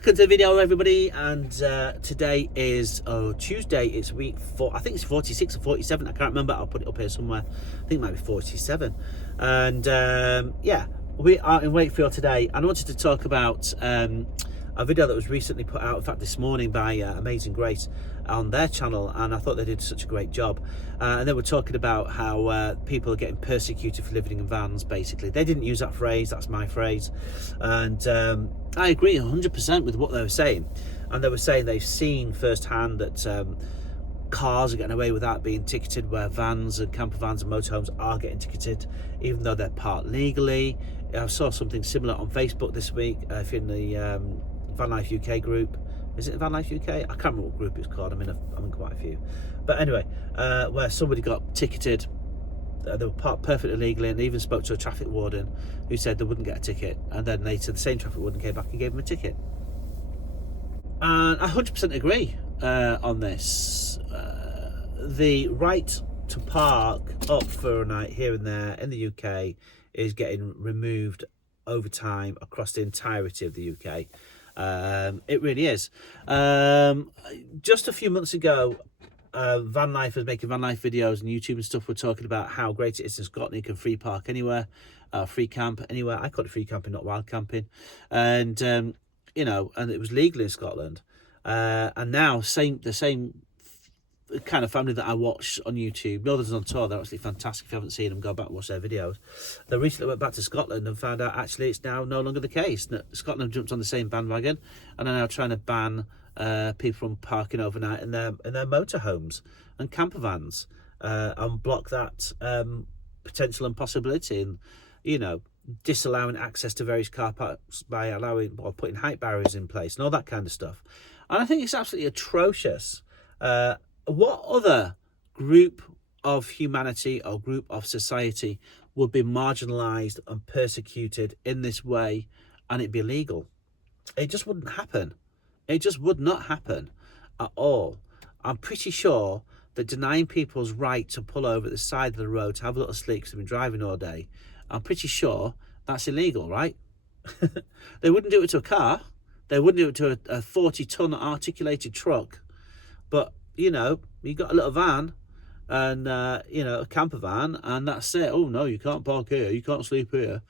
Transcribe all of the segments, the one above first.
Welcome to the video, everybody, and today is Tuesday. It's week 4. I think it's 46 or 47. I can't remember. I'll put it up here somewhere. I think it might be 47. And yeah, we are in Wakefield today, and I wanted to talk about a video that was recently put out, in fact this morning, by Amazing Grace on their channel, and I thought they did such a great job. And they were talking about how people are getting persecuted for living in vans. Basically, they didn't use that phrase, that's my phrase, and I agree 100% with what they were saying. And they were saying they've seen firsthand that cars are getting away without being ticketed, where vans and camper vans and motorhomes are getting ticketed even though they're parked legally. I saw something similar on Facebook this week. If you're in the Van Life UK group, is it Van Life UK? I can't remember what group it's called. I'm in quite a few, but anyway, where somebody got ticketed. They were parked perfectly legally, and even spoke to a traffic warden who said they wouldn't get a ticket, and then later the same traffic warden came back and gave them a ticket. And I 100% agree on this. The right to park up for a night here and there in the UK is getting removed over time across the entirety of the UK. It really is. Just a few months ago, Van Life was making van life videos, and YouTube and stuff were talking about how great it is in Scotland. You can free park anywhere, free camp anywhere. I call it free camping, not wild camping. And you know, and it was legal in Scotland. And now the same kind of family that I watch on YouTube, Northerners on Tour, they're absolutely fantastic. If you haven't seen them, go back and watch their videos. They recently went back to Scotland and found out actually it's now no longer the case. Scotland have jumped on the same bandwagon and are now trying to ban people from parking overnight in their motorhomes and camper vans, and block that potential and possibility, and you know, disallowing access to various car parks by allowing or putting height barriers in place and all that kind of stuff. And I think it's absolutely atrocious. What other group of humanity or group of society would be marginalised and persecuted in this way and it'd be illegal? It just wouldn't happen. It just would not happen at all. I'm pretty sure that denying people's right to pull over at the side of the road to have a little sleep because they've been driving all day, I'm pretty sure that's illegal, right? They wouldn't do it to a car. They wouldn't do it to a 40-ton articulated truck. But, you know, you got a little van and, you know, a camper van, and that's it. Oh, no, you can't park here. You can't sleep here.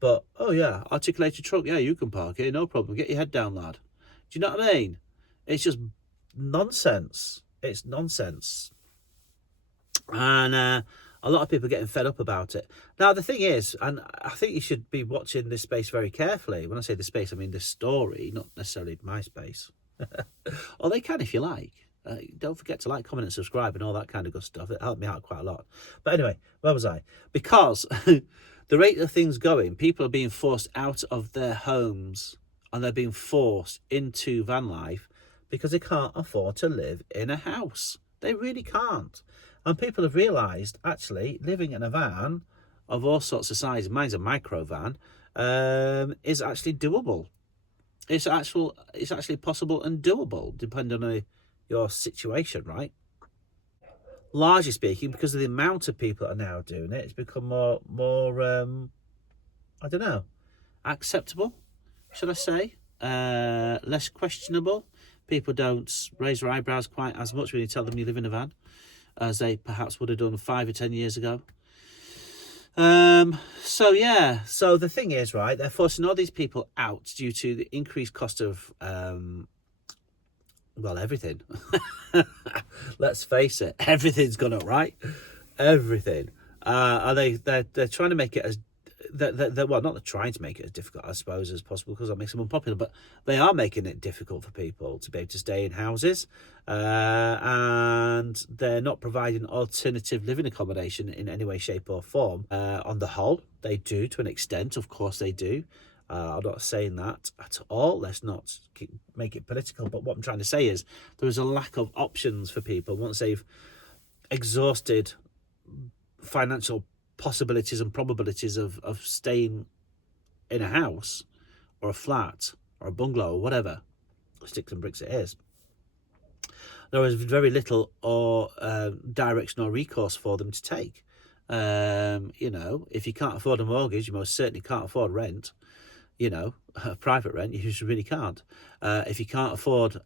But, oh, yeah, articulated truck. Yeah, you can park here. No problem. Get your head down, lad. Do you know what I mean? It's just nonsense. It's nonsense. And a lot of people are getting fed up about it. Now, the thing is, and I think you should be watching this space very carefully. When I say the space, I mean this story, not necessarily my space. Or they can if you like. Don't forget to like, comment and subscribe and all that kind of good stuff. It helped me out quite a lot. But anyway, where was I? Because the rate of things going, people are being forced out of their homes and they're being forced into van life because they can't afford to live in a house. They really can't. And people have realised, actually, living in a van of all sorts of sizes, mine's a micro van, is actually doable. It's actually possible and doable, depending on your situation, right? Largely speaking, because of the amount of people that are now doing it, it's become more I don't know, acceptable, should I say? Less questionable. People don't raise their eyebrows quite as much when you tell them you live in a van as they perhaps would have done 5 or 10 years ago. So yeah, so the thing is, right, they're forcing all these people out due to the increased cost of well, everything. Let's face it, everything's gone up, right? Everything. And they're trying to make it as well, not they're trying to make it as difficult, I suppose, as possible, because that makes them unpopular, but they are making it difficult for people to be able to stay in houses, and they're not providing alternative living accommodation in any way, shape or form. On the whole, they do, to an extent, of course they do. I'm not saying that at all. Let's not make it political, but what I'm trying to say is there is a lack of options for people once they've exhausted financial possibilities and probabilities of staying in a house or a flat or a bungalow or whatever, sticks and bricks it is. There is very little or direction or recourse for them to take. You know, if you can't afford a mortgage, you most certainly can't afford rent. you know, private rent, you just really can't. If you can't afford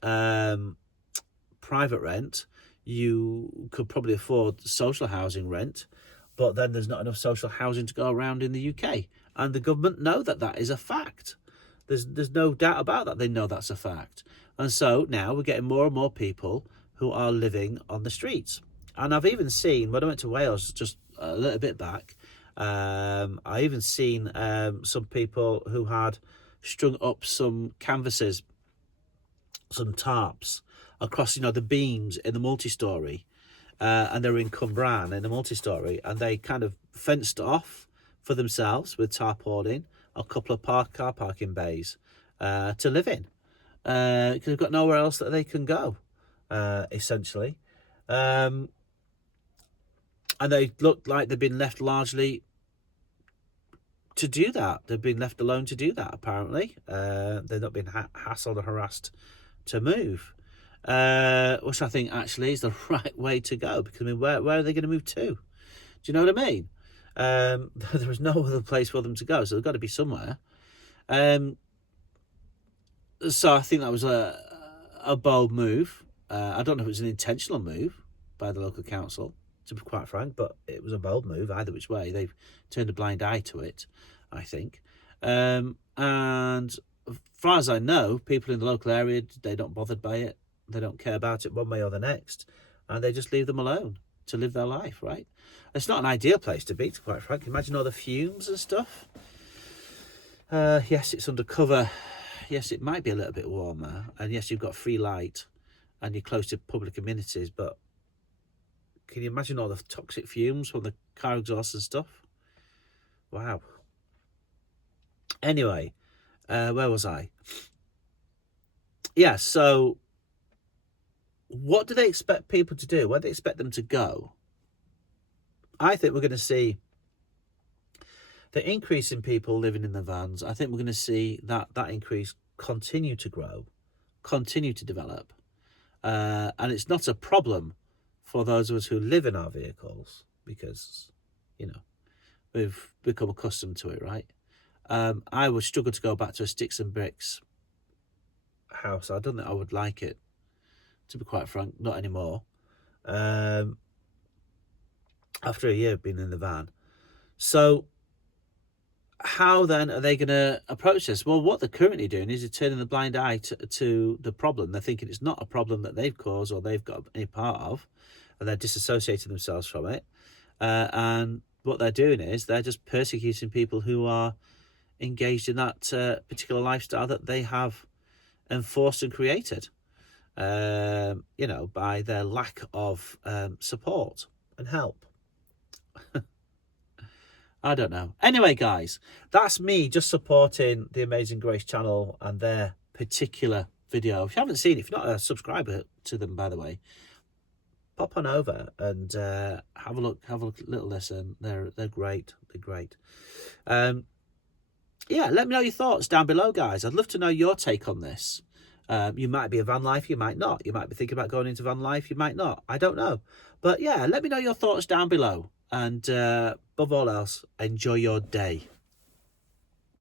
private rent, you could probably afford social housing rent, but then there's not enough social housing to go around in the UK, and the government know that that is a fact. There's no doubt about that. They know that's a fact, and so now we're getting more and more people who are living on the streets. And I've even seen, when I went to Wales just a little bit back, I even seen some people who had strung up some canvases, some tarps across, the beams in the multi-story, and they were in Cwmbran in the multi-story, and they kind of fenced off for themselves with tarpaulin a couple of car parking bays to live in, because they've got nowhere else that they can go, essentially. And they looked like they've been left largely to do that. They've been left alone to do that, apparently. They've not been hassled or harassed to move, which I think actually is the right way to go, because I mean, where are they going to move to? Do you know what I mean? There is no other place for them to go, so they've got to be somewhere. So I think that was a bold move. I don't know if it was an intentional move by the local council, to be quite frank, but it was a bold move either which way. They've turned a blind eye to it, I think. And as far as I know, people in the local area, they're not bothered by it. They don't care about it one way or the next, and they just leave them alone to live their life, right? It's not an ideal place to be, to be quite frank. Imagine all the fumes and stuff. Yes, it's undercover. Yes, it might be a little bit warmer, and yes, you've got free light and you're close to public amenities, but can you imagine all the toxic fumes from the car exhaust and stuff? Wow. Anyway, where was I? Yeah, so what do they expect people to do? Where do they expect them to go? I think we're going to see the increase in people living in the vans. I think we're going to see that increase continue to grow, continue to develop. And it's not a problem for those of us who live in our vehicles, because, we've become accustomed to it, right? I would struggle to go back to a sticks and bricks house. I don't think I would like it, to be quite frank, not anymore. After a year of being in the van. So how then are they going to approach this? Well, what they're currently doing is they're turning the blind eye to the problem. They're thinking it's not a problem that they've caused or they've got any part of, and they're disassociating themselves from it. And what they're doing is they're just persecuting people who are engaged in that particular lifestyle that they have enforced and created, by their lack of support and help. I don't know. Anyway, guys, that's me just supporting the Amazing Grace channel and their particular video. If you haven't seen it, if you're not a subscriber to them, by the way, pop on over and have a look, little listen. They're great. They're great. Yeah, let me know your thoughts down below, guys. I'd love to know your take on this. You might be a van life, you might not. You might be thinking about going into van life, you might not. I don't know. But yeah, let me know your thoughts down below. And above all else, enjoy your day.